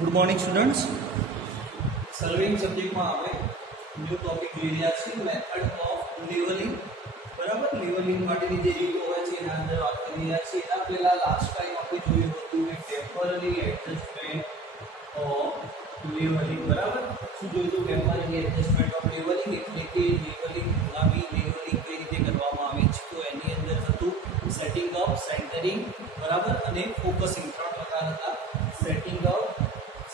Good morning students. સર્વેઇંગ સબ્જેક્ટમાં આપણે new topic જોઈ રહ્યા છીએ, મેથડ ઓફ લેવલિંગ. બરાબર, લેવલિંગ માટેની જે રીતો હોય છે એના અંદર વાત કરી રહ્યા છીએ. એના પહેલા લાસ્ટ ટાઈમ આપણે જોયું હતું કે ટેમ્પરરી એડજસ્ટમેન્ટ ઓફ લેવલિંગ. બરાબર, શું જોયું હતું? ટેમ્પરરી એડજસ્ટમેન્ટ ઓફ લેવલિંગ એટલે કે લેવલિંગ નવી લેવલિંગ કઈ રીતે કરવામાં આવે છે. તો એની અંદર હતું સેટિંગ અપ, સેન્ટરિંગ, બરાબર, અને ફોકસિંગ. ત્રણ પ્રકાર હતા: સેટિંગ અપ,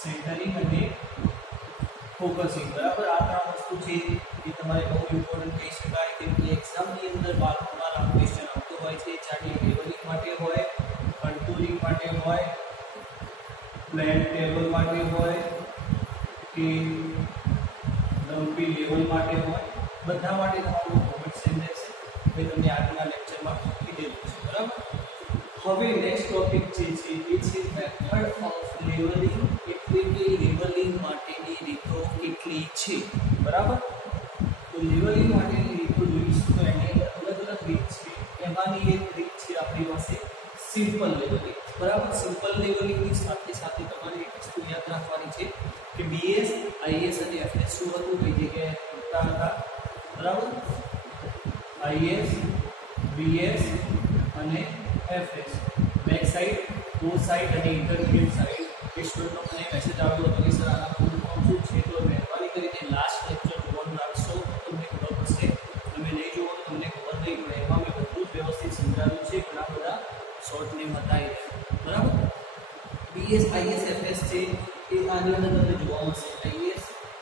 સેન્ટરિંગ અને ફોકસિંગ. બરાબર, આ ત્રણ વસ્તુ છે એ તમારે બહુ ઇમ્પોર્ટન્ટ કહી શકાય, કેમ કે એક્ઝામની અંદર વારંવાર આ ક્વેશ્ચન આવતો હોય છે. ચાહે લેવલિંગ માટે હોય, કન્ટુરિંગ માટે હોય, પ્લેન ટેબલ માટે હોય કે લંબી લેવલ માટે હોય, બધા માટે તમારું કોમેન્ટ સેમ રહેશે. મેં તમને આગળના લેક્ચરમાં કીધેલું છે. બરાબર, હવે નેક્સ્ટ ટોપિક જે છે એ છે મેથડ ઓફ લેવલિંગ એટલે કે લેવલિંગ માટેની રીતો કેટલી છે. બરાબર, તો લેવલિંગ માટેની રીતો જોઈશું તો એની અંદર અલગ અલગ રીત છે. એમાંની એક રીત છે આપણી પાસે સિમ્પલ લેવલિંગ. બરાબર, સિમ્પલ લેવલિંગની સાથે સાથે તમારે એક વસ્તુ યાદ રાખવાની છે કે બીએસ, આઈએસ અને એફએસ શું હતું, કઈ જગ્યાએ ખૂટતા હતા. બરાબર, આઈએસ, બીએસ અને FS back side, fore side અને ઇન્ટરમીડિયેટ સાઈડ. એ સ્ટુડન્ટનો મને મેસેજ આવ્યો હતો કે સર આના ફૂલ ફોર્મ શું છે, તો મહેરબાની કરીને લાસ્ટ લેક્ચર જોવાનું રાખશો તો તમને ખબર પડશે. તમે નહીં જુઓ તો તમને ખબર નહીં પડે. એમાં મેં બધું જ વ્યવસ્થિત સમજાવ્યું છે. ઘણા બધા શોર્ટ નેમ હતા એ. બરાબર, બીએસ, આઈએસ, એફએસ છે એ આની અંદર તમને જોવા મળશે.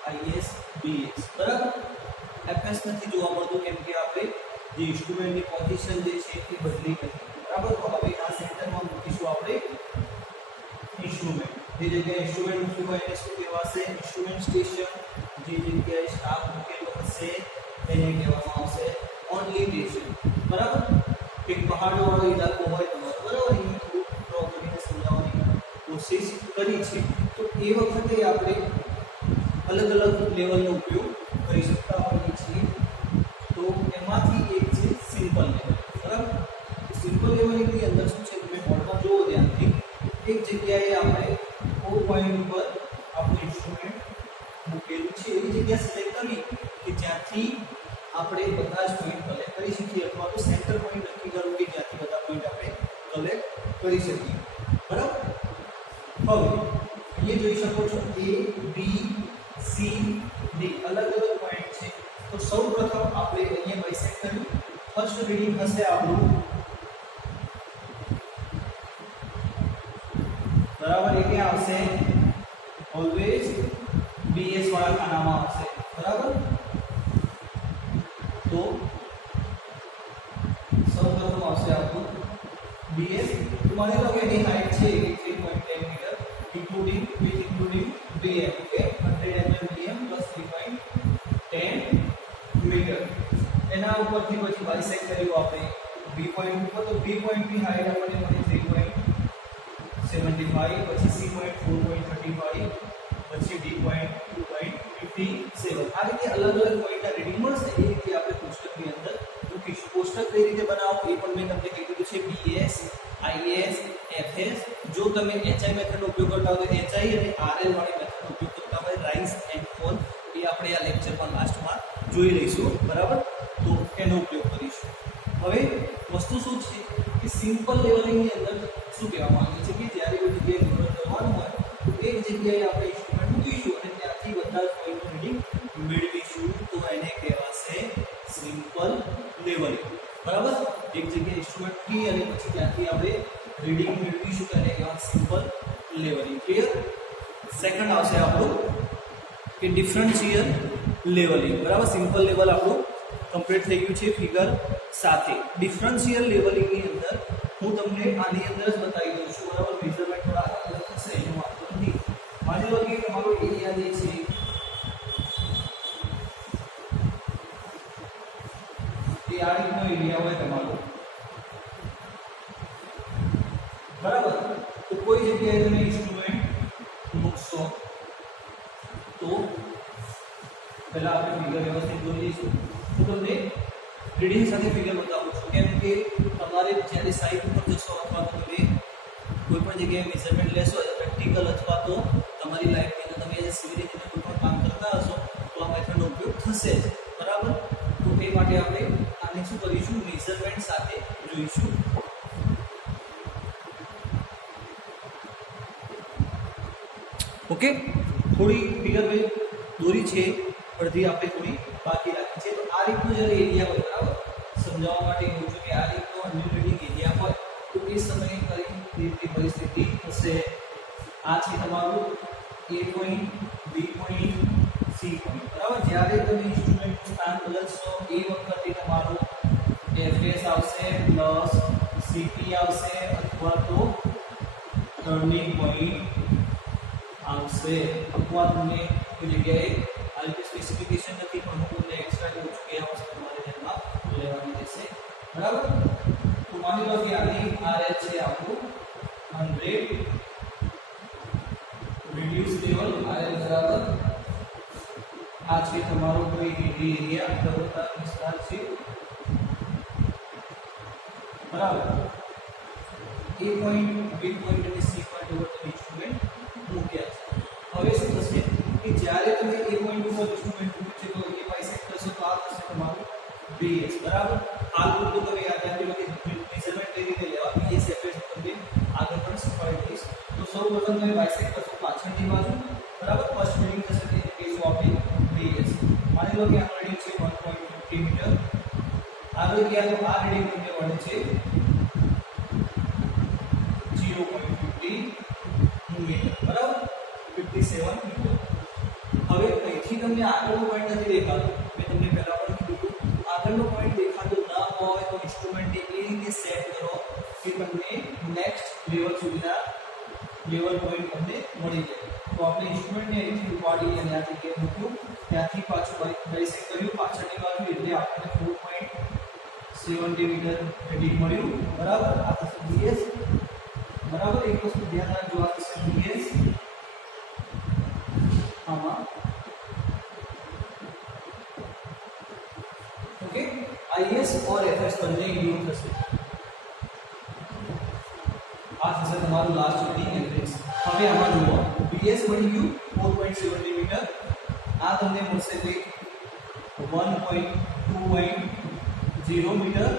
IAS, BS. બરાબર, એફએસ નથી જોવા મળતું કેમ કે આપણે જે ઇન્સ્ટ્રુમેન્ટની પોઝિશન જે છે એ બદલી કરી. બરાબર, તો હવે આ સેન્ટરમાં મૂકીશું આપણે ઇન્સ્ટ્રુમેન્ટ. જે જગ્યાએ ઇન્સ્ટ્રુમેન્ટ મૂક્યું હોય એને શું કહેવાશે? Instrument station. જે જગ્યાએ સ્ટાફ મૂકેલો હશે એને કહેવામાં આવશે ઓનલી સ્ટેશન. બરાબર, એક પહાડવાળો ઇલાકો હોય તમારો, બરાબર, અહીં થોડું ડ્રો કરીને સમજાવવાની કોશિશ કરી છે. તો એ વખતે આપણે અલગ અલગ લેવલનો ઉપયોગ કરી શકતા હોઈએ છીએ. તો એમાંથી એક છે સિમ્પલ લેવલ. બરાબર, સિમ્પલ લેવલિંગની અંદર શું છે તમે બોર્ડમાં જુઓ ધ્યાનથી. એક જગ્યાએ આપણે 4 પોઈન્ટ ઉપર આપણું ઇન્સ્ટ્રુમેન્ટ મૂકેલું છે. એવી જગ્યા સિલેક્ટ કરવી કે જ્યાંથી આપણે બધા જ પોઈન્ટ કલેક્ટ કરી શકીએ, અથવા તો સેન્ટર પોઈન્ટ નક્કી કરવું કે જ્યાંથી બધા પોઈન્ટ આપણે કલેક્ટ કરી શકીએ. બરાબર, હવે અહીંયા જોઈ શકો છો A, B, C, D અલગ અલગ પોઈન્ટ છે. તો સૌપ્રથમ આપણે અહીંયા બાયસેક્ટ કર્યું. ફર્સ્ટ રીડિંગ હશે આપણું, બરાબર, એ ક્યાં આવશે? ઓલવેઝ બીએસ વાળા ખાનામાં આવશે. બરાબર, તો સૌપ્રથમ આવશે આપણું બીએસ. માની લો કે એની હાઈટ છે 3.10 metre including BM. Okay, 100 mm BM plus 3.10 metre. એના ઉપરથી પછી બાયસેક્ટ કર્યું આપણે બી પોઈન્ટ ઉપર. તો બી પોઈન્ટની હાઈટ આપણને મળી 3.75, પછી સી પોઈન્ટ 4.35, પછી ડી પોઈન્ટ 2.57. આ રીતે અલગ અલગ પોઈન્ટના રીડિંગ મળશે. એ રીતે આપણે કોષ્ટકની અંદર મૂકીશું. કોષ્ટક કઈ રીતે બનાવો એ પણ મેં તમને કીધું છે. BS, IS, FS. જો તમે એચઆઈ મેથડનો ઉપયોગ કરતા હોય તો એચઆઈ અને આરએલ વાળી મેથડનો ઉપયોગ કરતા હોય, રાઇઝ એન્ડ ફોલ, એ આપણે આ લેક્ચરમાં લાસ્ટમાં જોઈ લઈશું. બરાબર, તો એનો ઉપયોગ કરીશું. હવે વસ્તુ શું છે કે સિમ્પલ લેવલિંગની અંદર શું કહેવામાં આવે છે કે જ્યારે કોઈ જગ્યાએ લેવલ કરવાનું હોય તો એક જગ્યાએ આપણે ઇન્સ્ટ્રુમેન્ટ મૂકીશું અને ત્યાંથી બધા જ પોઈન્ટનું રીડિંગ મેળવીશું. તો એને કહેવાશે સિમ્પલ લેવલિંગ. બરાબર, એક જગ્યાએ ઇન્સ્ટ્રુમેન્ટ મૂકી અને પછી ત્યાંથી આપણે રીડિંગ મેળવીશું તો એને કહેવાશે સિમ્પલ લેવલિંગ. ક્લિયર? સેકન્ડ આવશે આપણું કે ડિફરન્શિયલ લેવલિંગ. બરાબર, સિમ્પલ લેવલ આપણું કમ્પ્લીટ થઈ ગયું છે ફિગર સાથે. ડિફરન્શિયલ લેવલિંગની અંદર હું તમને આની અંદર જ બતાવી દઉં છું. બરાબર, મેઝરમેન્ટ થોડા અલગ થશે એનું વાંધો નથી. માની લો કે તમારો એરિયા જે છે એ આ રીતનો એરિયા હોય તમારો. બરાબર, તો કોઈ જગ્યાએ તમે ઇન્સ્ટ્રુમેન્ટ મૂકશો તો પહેલા આપણે ફિગર વ્યવસ્થિત દોરી લઈશું. હું તમને રીડિંગ સાથે ફિગર બતાવું છું કેમ કે તમારે જ્યારે સાઇટ ઉપર જશો અથવા તો તમે કોઈ પણ જગ્યાએ મેઝરમેન્ટ લેશો પ્રેક્ટિકલ અથવા તો તમારી ડેલી લાઈફની અંદર તમે સિવિલ એન્જિનિયર કોઈ પણ કામ કરતા હશો તો આ મેથડનો ઉપયોગ થશે જ, બરાબર. તો એ માટે આપણે આને શું કરીશું, મેઝરમેન્ટ સાથે જોઈશું. ઓકે, થોડી ફિગર મેં દોરી છે, અડધી આપણે થોડી બાકી રાખી છે. તો આ રીતનો જ્યારે એરિયા હોય, બરાબર, સમજાવવા માટે કહું છું કે આ રીતનો અનડિવાઇડેડ એરિયા હોય તો એ સમયે કઈ રીતની પરિસ્થિતિ હશે. આ છે તમારું A point, B point, C point, બરાબર. જ્યારે તમે ઇન્સ્ટ્રુમેન્ટનું સ્થાન બદલશો એ વખતે તમારું FS આવશે પ્લસ CP આવશે અથવા તો ટર્નિંગ પોઈન્ટ આવશે, અથવા તમને કોઈ જગ્યાએ આ રીતે સ્પેસિફિકેશન નથી પણ હું તમને એક્સ્ટ્રા કહું છું કે આ વસ્તુ તમારે ધ્યાનમાં લેવાની રહેશે, બરાબર. તો માની લો કે આની RL છે આપણું 100, reduce level RL બરાબર આ છે તમારો કોઈ એરિયા પ્રવૃત્તા વિસ્તાર છે, બરાબર. A પોઈન્ટ, B પોઈન્ટ અને C પોઈન્ટ ઉપર તમે ઇન્સ્ટ્રુમેન્ટ મૂક્યા છે. હવે શું થશે કે જ્યારે તમે A પોઈન્ટ ઉપર ઇન્સ્ટ્રુમેન્ટ મૂક્યું છે તો એ બાયસેક્ટ કરશો તો આ થશે તમારું BS, બરાબર. હાલ પૂરતું તમે યાદ રાખજો કે મેઝરમેન્ટ કઈ રીતે લેવા, BS FS તમને આગળ પણ શીખવાડી દઈશ. તો સૌપ્રથમ તમે બાયસેક્ટ કરશો પાછળની બાજુ, બરાબર. ફર્સ્ટ રીડિંગ થશે તે કેસો આપણે BS. માની લો કે આ રીડિંગ છે 1.50 મીટર. આગળ ગયા તો આ રીડિંગ તમને મળે છે 0.50 મીટર, બરાબર, 57 મીટર. હવે અહીંથી તમને આગળનો પોઈન્ટ નથી દેખાતો, મેં તમને પહેલા પણ કીધું આગળનો પોઈન્ટ દેખાતો ના હોય તો ઇન્સ્ટ્રુમેન્ટને એ રીતે સેટ કરો કે તમને નેક્સ્ટ લેવલ સુધીના લેવલ પોઈન્ટ તમને મળી જાય. તો આપણે ઇન્સ્ટ્રુમેન્ટને અહીંથી ઉપાડી અને આ જગ્યાએ મૂક્યું, ત્યાંથી પાછું બાયસેક્ટ કર્યું પાછળની બાજુ એટલે આપણને 4.70 મીટર રીડિંગ મળ્યું, બરાબર. આ થશે BS, બરાબર. એક વસ્તુ ધ્યાન રાખજો, આ થશે BS, આમાં ઓકે. IS और FS બંને ઇન્ક્લુડ થશે. આ થશે તમારું લાસ્ટ રીડિંગ એવરેજ. હવે આમાં જુઓ BS મળી ગયું 4.70 મીટર, આ તમને મળશે કંઈક 1.2.0 મીટર,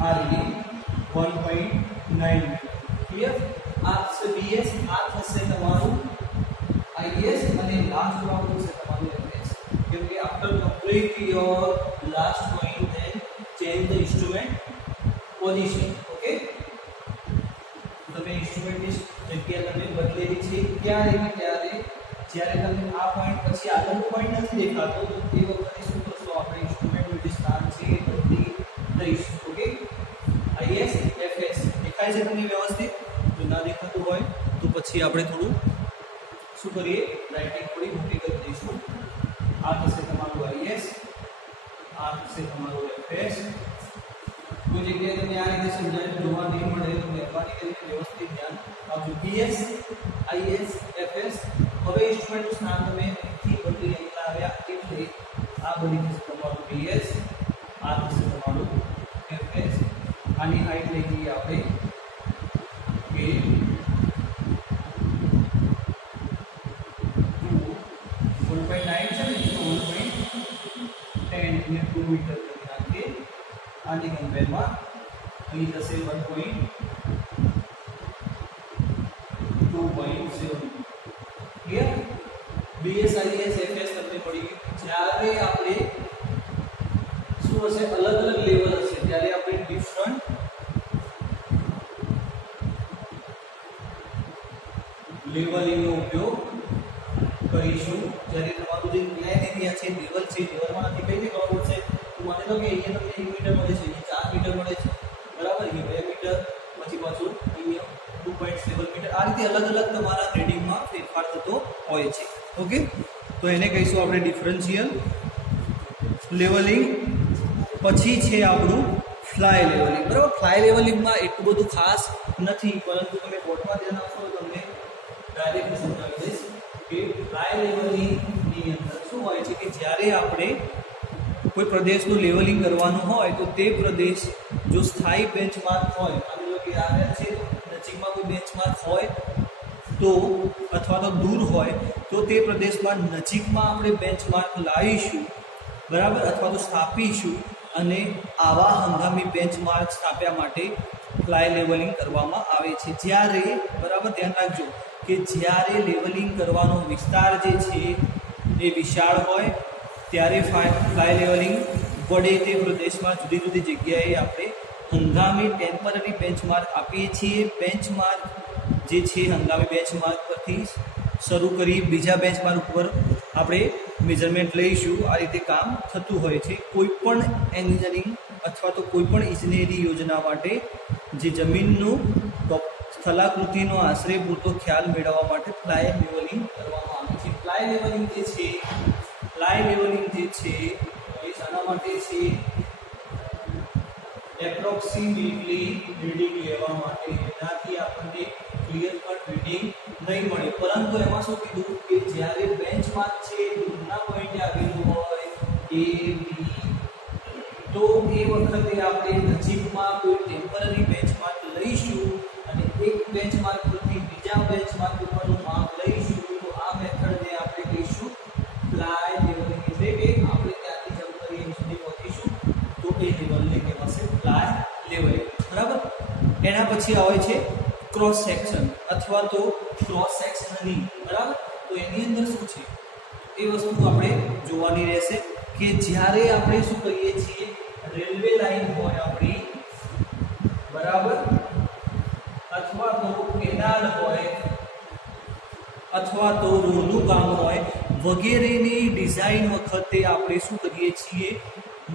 આ રીડિંગ 1.9 મીટર. ક્લિયર? આ થશે BS, આ થશે તમારું IS અને લાસ્ટ રાઉન્ડ થશે તમારું FS. કેમ કે after complete your last point then change the instrument position. Okay, તમે ઇન્સ્ટ્રુમેન્ટની જગ્યા તમે બદલેલી છે ક્યારે કે ત્યારે જ્યારે તમને આ પોઈન્ટ પછી આગળનો પોઈન્ટ નથી દેખાતો તો તે વખતે શું કરશો, આપણે ઇન્સ્ટ્રુમેન્ટનું જે સ્થાન છે એ બદલી દઈશું. ઓકે, IS FS દેખાય છે તમને વ્યવસ્થિત? જો ના દેખાતું હોય તો પછી આપણે થોડું શું કરીએ, રાઇટિંગ થોડી મોટી કરી દઈશું. આ થશે તમારું IS, આ થશે તમારું FS. કોઈ જગ્યાએ તમે આ રીતે સમજાવીને જોવા નહીં મળે તો મહેરબાની કરીને વ્યવસ્થિત ધ્યાન આપજો. BS, IS, FS. હવે ઇન્સ્ટ્રુમેન્ટનું સ્થાન તમે અહીંથી બદલી અહીંયા આવ્યા એટલે આ બની થશે તમારું BS, આ થશે તમારું FS. આની હાઈટ લઈ જઈએ આપણે કે 1.9 છે ને તો 1.10 ને 2 મીટર કરી નાખીએ. આની કમ્પેરમાં અહીં થશે 1.2.7. ક્લિયર? BS, IS, FS તમને મળી ગયું. જ્યારે આપણે શું હશે, અલગ અલગ લેવલ હશે ત્યારે આપણે ડિફરન્ટ લેવલિંગનો ઉપયોગ કરીશું. જ્યારે તમારું જે પ્લેન એરિયા છે, લેવલ છે, લેવલમાં નથી કઈ રીતે ખબર પડશે? તો માની લો કે અહીંયા તમને 1 મીટર મળે છે, અહીંયા 4 મીટર મળે છે, બરાબર, અહીંયા 2 મીટર, પછી પાછું અહીંયા 2.7 મીટર. આ રીતે અલગ અલગ તમારા ગ્રેડિંગમાં ફેરફાર થતો હોય છે. ઓકે, તો એને કહીશું આપણે ડિફરન્શિયલ લેવલિંગ. પછી છે આપણું ફ્લાય લેવલિંગ, બરાબર. ફ્લાય લેવલિંગમાં એટલું બધું ખાસ નથી, પરંતુ તમે બોર્ડમાં ધ્યાન આપશો તો તમને ડાયરેક્ટ સમજાવી દઈશ કે ફ્લાય લેવલિંગની અંદર શું હોય છે કે જ્યારે આપણે કોઈ પ્રદેશનું લેવલિંગ કરવાનું હોય તો તે પ્રદેશ જો સ્થાયી બેન્ચમાર્ક હોય, માની લો કે RL છે, નજીકમાં કોઈ બેન્ચમાર્ક હોય તો તો અથવા તો દૂર હોય તો તે પ્રદેશમાં નજીકમાં આપણે બેન્ચમાર્ક લાવીશું, બરાબર, અથવા તો સ્થાપીશું અને આવા હંગામી બેન્ચમાર્ક સ્થાપ્યા માટે ફ્લાય લેવલિંગ કરવામાં આવે છે. જ્યારે, બરાબર, ધ્યાન રાખજો કે જ્યારે લેવલિંગ કરવાનો વિસ્તાર જે છે એ વિશાળ હોય ત્યારે ફ્લાય લેવલિંગ વડે તે પ્રદેશમાં જુદી જુદી જગ્યાએ આપણે હંગામી ટેમ્પરરી બેન્ચમાર્ક આપીએ છીએ. બેન્ચમાર્ક જે છે હંગામી બેન્ચમાર્ક પરથી શરૂ કરી બીજા બેન્ચમાર્ક ઉપર આપણે મેઝરમેન્ટ લઈશું. આ રીતે કામ થતું હોય છે. કોઈપણ એન્જિનિયરિંગ અથવા તો કોઈપણ ઇજનેરી યોજના માટે જે જમીનનું સ્થલાકૃતિનો આશરે પૂરતો ખ્યાલ મેળવવા માટે ફ્લાય લેવલિંગ કરવામાં આવે છે. ફ્લાય લેવલિંગ જે છે એ શાના માટે છે? એપ્રોક્સિમેટલી રીડિંગ લેવા માટે. એનાથી આપણને ક્લિયર કટ રીડિંગ નહીં મળે, પરંતુ એમાં શું કીધું કે જ્યારે બેન્ચમાર્ક છે દૂરના પોઈન્ટે આવેલું હોય એ બી, તો એ વખતે આપણે નજીકમાં કોઈ ટેમ્પરરી બેન્ચમાર્ક લઈશું અને એક બેન્ચમાર્ક પરથી બીજા બેન્ચમાર્ક ઉપરનું માપ લઈશું. તો આ મેથડને આપણે કહીશું ફ્લાય લેવલિંગ. એટલે કે આપણે ત્યાંથી જમ્પ કરી સુધી પહોંચીશું તો એ લેવલને કહેવાશે ફ્લાય લેવલિંગ, બરાબર. એના પછી આવે છે ક્રોસ સેક્શન અથવા તો ક્રોસ સેક્શનની, બરાબર. તો એની અંદર શું છે એ વસ્તુ આપણે જોવાની રહેશે કે જ્યારે આપણે શું કહીએ છીએ, રેલવે લાઈન હોય આપણી, બરાબર, અથવા તો કેનાલ હોય અથવા તો રોડનું કામ હોય વગેરેની ડિઝાઇન વખતે આપણે શું કરીએ છીએ,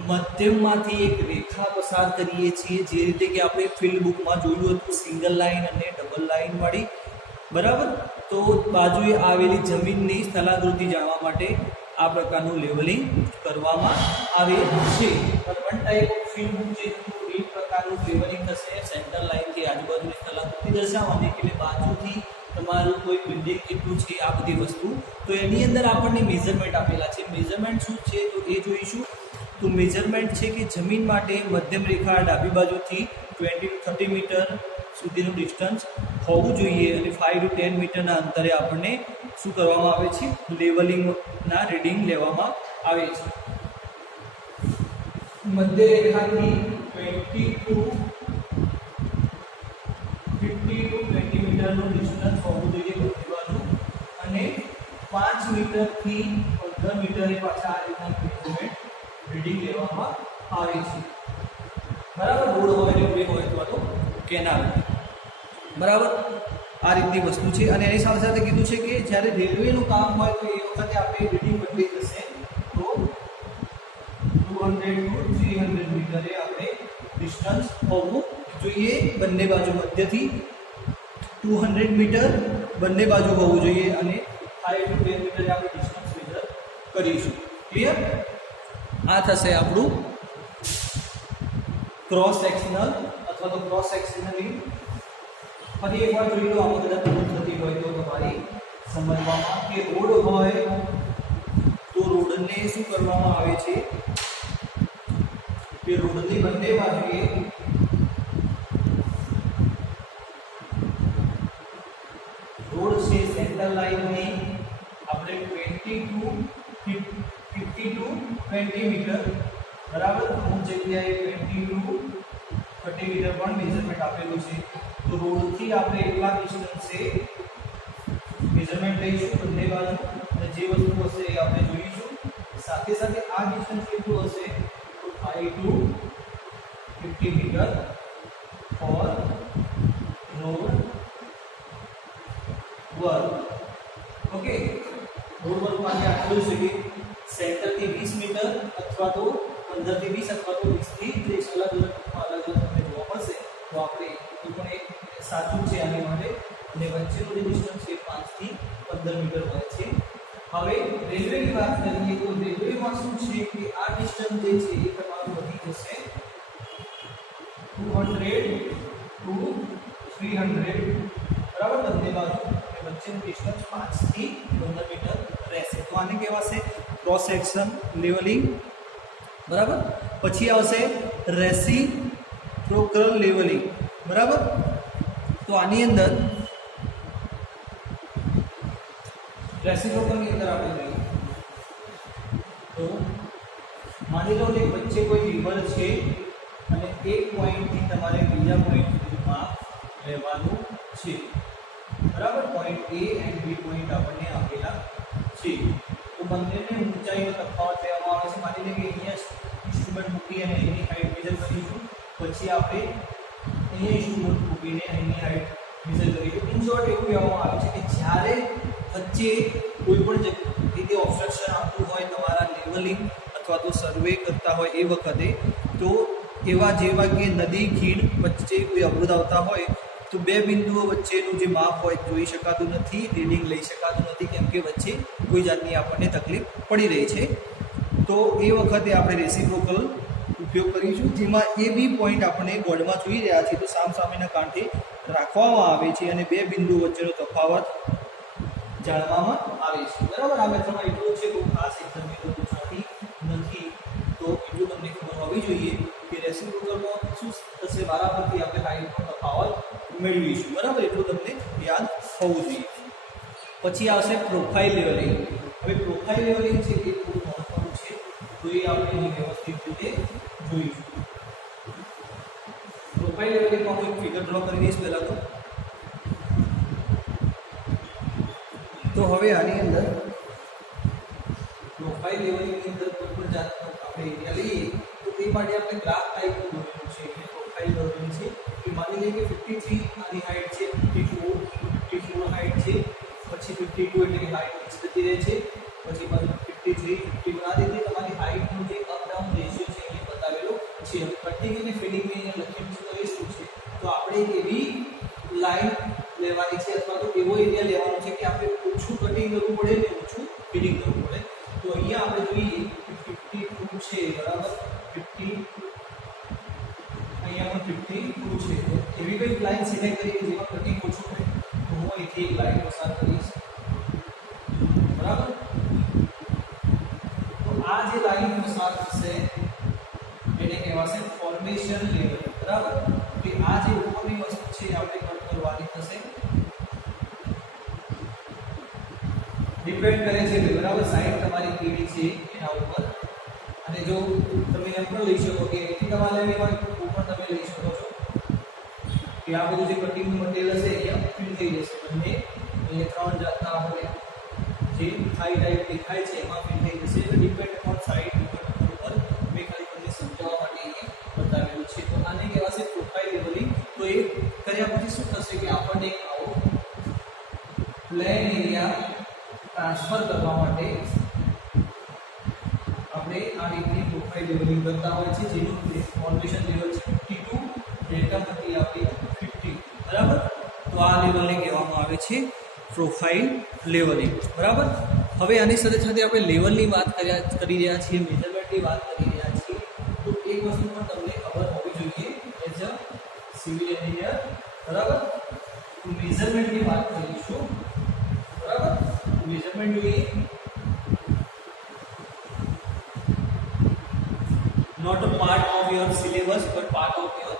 મધ્યમમાંથી એક રેખા પસાર કરીએ છીએ. જે રીતે કે આપણે ફિલ્ડ બુકમાં જોયું હતું સિંગલ લાઈન અને ડબલ લાઈન વાળી, બરાબર. તો બાજુએ આવેલી જમીનની સ્થલાકૃતિ જાણવા માટે આ પ્રકારનું લેવલિંગ કરવામાં આવે છે. One type of field book જે એ પ્રકારનું લેવલિંગ થશે. સેન્ટર લાઈનથી આજુબાજુની સ્થલાકૃતિ દર્શાવવાની કે બાજુથી તમારું કોઈ બિલ્ડિંગ કેટલું છે, આ બધી વસ્તુ. તો એની અંદર આપણને મેઝરમેન્ટ આપેલા છે. મેઝરમેન્ટ શું છે તો એ જોઈશું. તો મેજરમેન્ટ છે કે જમીન માટે મધ્યમ રેખા ડાબી બાજુથી 20-30 મીટર સુધીનું ડિસ્ટન્સ હોવું જોઈએ અને 5 to 10 મીટરના અંતરે આપણને શું કરવામાં આવે છે, લેવલિંગના રીડિંગ લેવામાં આવે છે. મધ્ય રેખાથી 20 to 20 મીટરનું ડિસ્ટન્સ હોવું જોઈએ બધી બાજુ અને 5 મીટરથી 15 મીટરે પાછા આ રીતના મેજરમેન્ટ રીડિંગ લેવામાં આવે છે, બરાબર. રોડ હોય રેલવે હોય અથવા તો કેનાલ, બરાબર. આ રીતની વસ્તુ છે. અને એની સાથે સાથે કીધું છે કે જ્યારે રેલવેનું કામ હોય તો એ વખતે આપણે રીડિંગ બદલી જશે. તો 200 to 300 મીટરે આપણે ડિસ્ટન્સ હોવું જોઈએ બંને બાજુ. મધ્યથી 200 મીટર બંને બાજુ હોવું જોઈએ અને 5 to 10 મીટરે આપણે ડિસ્ટન્સ મેજર કરીશું. ક્લિયર? આ થશે આપણું ક્રોસ સેક્શનલ અથવા તો ક્રોસ સેક્શનલી. ફરી એકવાર જોઈ લો, આમાં કદાચ ભૂલ થતી હોય તો તમારી સમજવામાં કે રોડ હોય તો રોડને શું કરવામાં આવે છે કે રોડની બંને બાજુએ રોડ છે સેન્ટર લાઈનની આપણે 50 to 20 મીટર, બરાબર. અમુક જગ્યાએ 20 to 30 મીટર પણ મેજરમેન્ટ આપેલું છે. તો રોડથી આપણે એટલા ડિસ્ટન્સે મેજરમેન્ટ લઈશું બંને બાજુ અને જે વસ્તુ હશે એ આપણે જોઈશું. સાથે સાથે આ ડિસ્ટન્સ કેટલું હશે તો 5 to 50 metre for road work. Okay, road work માટે આટલું છે કે સેન્ટરથી 20 મીટર અથવા તો 15 થી 20 અથવા તો 20 થી 30 અલગ અલગ તમને જોવા મળશે. તો આપણે એ પણ એક સાચું છે આની માટે. અને વચ્ચેનું જે ડિસ્ટન્સ છે 5 થી 15 મીટર હોય છે. હવે રેલવેની વાત કરીએ તો રેલવેમાં શું છે કે આ ડિસ્ટન્સ જે છે એ તમારું વધી જશે 200 to 300, બરાબર. બંને બાજુ વચ્ચેનું ડિસ્ટન્સ 5 થી 15 મીટર રહેશે. તો આને કહેવાશે ક્રોસ સેક્શન લેવલિંગ, બરાબર. પછી આવશે રેસિપ્રોકલ લેવલિંગ, બરાબર. તો આની અંદર રેસિપ્રોકલની અંદર આપણે જોઈએ તો માની લો કે વચ્ચે કોઈ લીવર છે અને એક પોઈન્ટથી તમારે બીજા પોઈન્ટ સુધીમાં લેવાનું છે, બરાબર. Point A and B point આપણને આપેલા છે. તો બંનેને ઊંચાઈનો તફાવત લેવામાં આવે છે. માની લે કે અહીંયા ઇન્સ્ટ્રુમેન્ટ મૂકી અને એની હાઈટ મેજર કરીશું, પછી આપણે અહીંયા ઇન્સ્ટ્રુમેન્ટ મૂકીને એની હાઈટ મેજર કરીશું. ઇન શોર્ટ એવું કહેવામાં આવે છે કે જ્યારે વચ્ચે કોઈ પણ રીતે ઓબ્સ્ટ્રક્શન આવતું હોય તમારા લેવલિંગ અથવા તો સર્વે કરતા હોય એ વખતે, તો એવા જેવા કે નદી ખીણ વચ્ચે કોઈ અવરોધ આવતા હોય તો બે બિંદુઓ વચ્ચેનું જે માપ હોય જોઈ શકાતું નથી, રીડિંગ લઈ શકાતું નથી, કેમ કે વચ્ચે કોઈ જાતની આપણને તકલીફ પડી રહી છે. તો એ વખતે આપણે રેસિપ્રોકલ ઉપયોગ કરીશું, જેમાં એ બી પોઈન્ટ આપણે બોર્ડમાં જોઈ રહ્યા છીએ તો સામસામેના કાંઠે રાખવામાં આવે છે અને બે બિંદુઓ વચ્ચેનો તફાવત જાણવામાં આવે છે, બરાબર. આ મેથડમાં એટલું છે, બહુ ખાસ એકદમ પૂછાતી નથી, તો એટલું તમને ખબર હોવી જોઈએ કે રેસિપ્રોકલમાં શું થશે, બરાબરથી આપણે હાઈટનો તફાવત મેળવીશું, બરાબર. એટલું તમને યાદ હોવું જોઈએ. પછી આવશે પ્રોફાઇલ લેવલિંગ. હવે પ્રોફાઇલ લેવલિંગ છે એ ખૂબ મહત્વનું છે, તો એ આપણે વ્યવસ્થિત રીતે જોઈશું. પ્રોફાઇલ લેવલિંગમાં હું એક ફિગર ડ્રો કરી દઈશ પહેલાં તો હવે આની અંદર પ્રોફાઇલ લેવલિંગની અંદર કોઈ પણ જાતનો આપણે એરિયા લઈએ તો એ માટે આપણે ગ્રાફ ટાઈપનું દોરેલું છે, એટલે પ્રોફાઇલ દોરેલું છે કે માની લઈએ કે 53 આની હાઈટ છે, 54 હાઈટ છે, પછી 52 એટલે કે હાઈટ નીચે જતી રહે છે, પછી પાછું 53 51 આ રીતે તમારી હાઈટનો જે અપ ડાઉન રેશિયો છે એ બતાવેલો છે. કટિંગ અને ફિલિંગને અહીંયા લખેલું છે તો એ શું છે, તો આપણે એવી લાઈન લેવાની છે અથવા તો એવો એરિયા લેવાનો છે કે આપણે ઓછું કટિંગ કરવું પડે ને ઓછું ફિલિંગ કરવું પડે. તો અહીંયા આપણે જોઈએ કે 52 છે, બરાબર. 50 અહીંયા પણ 52 છે, તો એવી કઈ લાઈન સિલેક્ટ કરી કે જેમાં કટિંગ ઓછું હોય તો હું અહીંથી એક લાઈન પસાર કરીશ, બરાબર. તો આ જે લાઈન પસાર થશે એને કહેવાશે ફોર્મેશન લેવલ, બરાબર. કે આ જે ઉપરની વસ્તુ છે આપણે કટ કરવાની થશે, ડિપેન્ડ કરે છે બરાબર સાઈડ તમારી કેવી છે એના ઉપર. અને જો તમે એમ પણ લઈ શકો કે એથી તમારે લેવી હોય તો પણ તમે લઈ શકો છો કે આ બધું જે કટિંગનું મટીરિયલ હશે અહીંયા ફિલ થઈ જશે. બંને અહીંયા ત્રણ જાતના આપણે જે થાઈ ટાઈપ દેખાય છે એમાં ફિલ થઈ જશે. એટલે ડિપેન્ડ ઓન સાઈડ ડિપેન્ડ ઉપર મેં ખાલી તમને સમજાવવા માટે અહીંયા બતાવેલું છે. તો આને કહેવાશે પ્રોફાઇલ લેવલિંગ. તો એ કર્યા પછી શું થશે કે આપણને એક આવો પ્લેન એરિયા ટ્રાન્સફર કરવા માટે આપણે આ રીતની પ્રોફાઇલ લેવલિંગ કરતા હોય છે, જેનું ફોર્મેશન લેવલ છે 52, ડેટા હતી આપણી 50, બરાબર. તો આ લેવલને કહેવામાં આવે છે પ્રોફાઇલ લેવલિંગ, બરાબર. હવે આની સાથે સાથે આપણે લેવલની વાત કરી રહ્યા છીએ, મેજરમેન્ટની વાત કરી રહ્યા છીએ. તો એક વસ્તુ પણ તમને ખબર હોવી જોઈએ એઝ અ સિવિલ એન્જિનિયર, બરાબર. તો મેજરમેન્ટની વાત કરીશું, બરાબર. મેજરમેન્ટ જોઈએ, not a part of your syllabus but part of your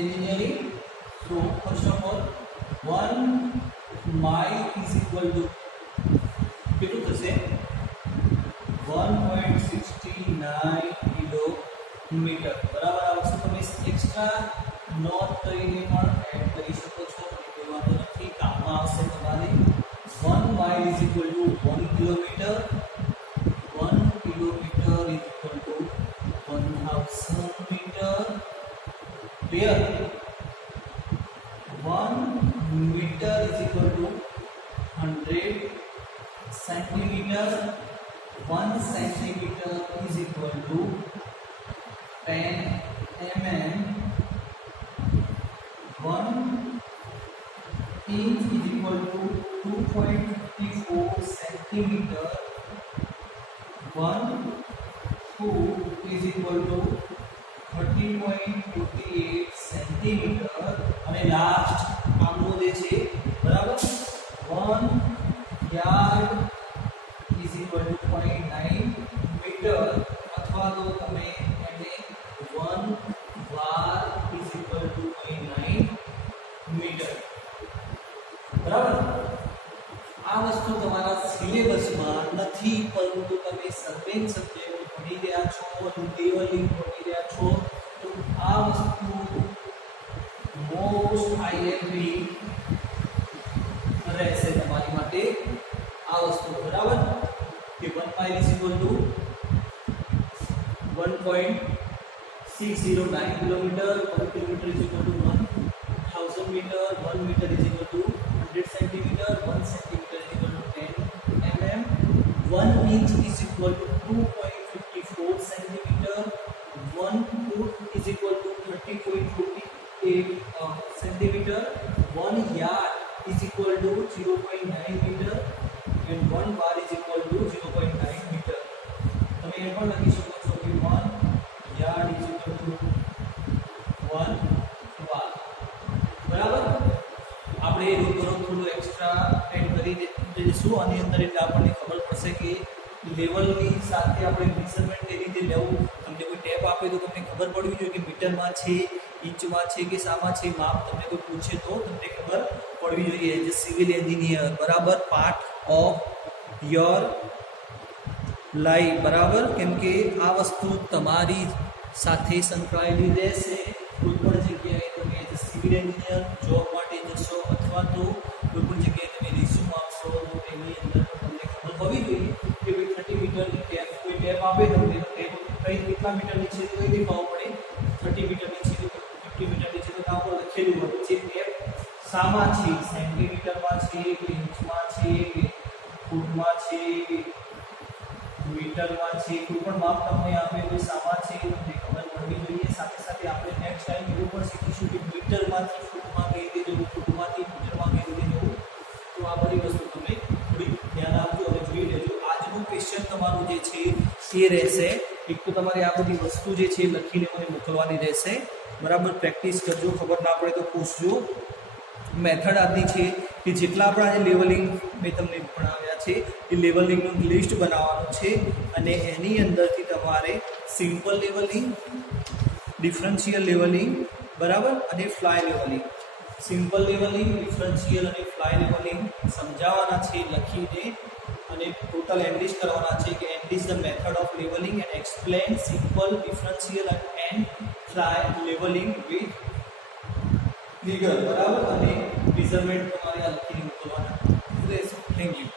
engineering. So first of all 1 mile is equal to કેટલું થશે 1.69 કિલોમીટર, બરાબર. આ વસ્તુ તમે એક્સ્ટ્રા નોટ કરીને પણ એડ કરી શકો છો, કોઈ વાંધો નથી, કામમાં આવશે તમારે. 1 mile is equal to 1 kilometer, 1 kilometer is equal to 1000 meter. Clear? 1 meter is equal to 100 centimeter. 1 centimeter is equal to 10 mm. 1 inch is equal to 2.54 centimeter. 1 foot is equal to 30.48 centimeter. અને last કામનો જે છે, બરાબર, 1 yard is equal to 0.9 meter, અથવા તો તમે એને 1 bar is equal to 0.9 meter, બરાબર. આ વસ્તુ તમારા સિલેબસમાં નથી, પરંતુ તમે સર્વેઇંગ સબ્જેક્ટ ભણી રહ્યા છો, લેવલિંગ ભણી રહ્યા છો, તો આ વસ્તુ મોસ્ટ આઈએમપી રહેશે તમારી માટે આ વસ્તુ, બરાબર? કે 1 mile is equal to 1.609 kilometer, 1 kilometer is equal to 1000 meter, 1 meter is equal to 100 centimeter, 1 centimeter is equal to 10 mm, 1 inch is equal to 2.54 centimeter, 1 foot is equal to 30.48 centimeter, 1 yard is equal to 0.9 meter, and 1 bar is equal to 0.9 meter. તમે એ પણ લખી શકો છો કે 1 yard is equal to 1 bar. બરાબર? આપણે એ થોડું extra add કરી દઈશું આની અંદર, એટલે આપણને ખબર પડશે કે લેવલની સાથે આપણે મેઝરમેન્ટ કઈ રીતે લેવું. તમને કોઈ ટેપ આપે તો તમને ખબર પડવી જોઈએ કે મીટરમાં છે, ઇંચમાં છે કે શામાં છે માપ. તમને કોઈ પૂછે તો તમને ખબર પડવી જોઈએ એઝ અ સિવિલ એન્જિનિયર. બરાબર? Part of your life. બરાબર? કેમ કે આ વસ્તુ તમારી સાથે સંકળાયેલી રહેશે. કોઈ પણ જગ્યાએ તમે as a civil engineer job માટે જશો, અથવા તો કોઈ પણ જગ્યાએ તમે રિઝ્યુમ આપશો, તો એની અંદર તમને ખબર હોવી જોઈએ કે ભાઈ 30 મીટરની ટેપ, કોઈ ટેપ આપે તમને તો ટેપ કઈ કેટલા મીટરની છે તો કઈ દેખાવ પડે, 30 મીટરની છે તો 50 મીટરની છે તો ત્યાં પર લખેલું હોય. જે ટેપ શામાં છે, સેન્ટીમીટરમાં છે કે ઇંચમાં છે કે ફૂટમાં છે કે મીટરમાં છે, કોઈ પણ માપ તમને આપે તો શામાં છે તમને ખબર પડવી જોઈએ. સાથે સાથે આપણે નેક્સ્ટ ટાઈમ એવું પણ શીખીશું કે મીટરમાંથી ફૂટમાં કઈ રીતે જવું, ફૂટમાંથી મીટરમાં કઈ રીતે જવું. તો આ બધી વસ્તુ તમે થોડી ધ્યાન આપજો અને જોઈ લેજો. આજનું ક્વેશ્ચન તમારું જે છે એ રહેશે, એક તો તમારે આ બધી વસ્તુ જે છે લખીને મને મોકલવાની રહેશે. બરાબર? પ્રેક્ટિસ કરજો, ખબર ના પડે તો પૂછજો. મેથડ આજની છે કે જેટલા આપણા જે લેવલિંગ મેં તમને ભણાવ્યા છે એ લેવલિંગનું લિસ્ટ બનાવવાનું છે, અને એની અંદરથી તમારે સિમ્પલ લેવલિંગ, ડિફરન્શિયલ લેવલિંગ, બરાબર, અને fly levelling, simple levelling, differential અને ફ્લાય લેવલિંગ સમજાવવાના છે લખીને, અને ટોટલ એન્ડિશ કરવાના છે કે એન્ડિશ the method of levelling and explain simple, differential and fly levelling with figure. બરાબર? અને મેઝરમેન્ટ તમારે આ લખીને મોકલવાના રહેશે. Thank you.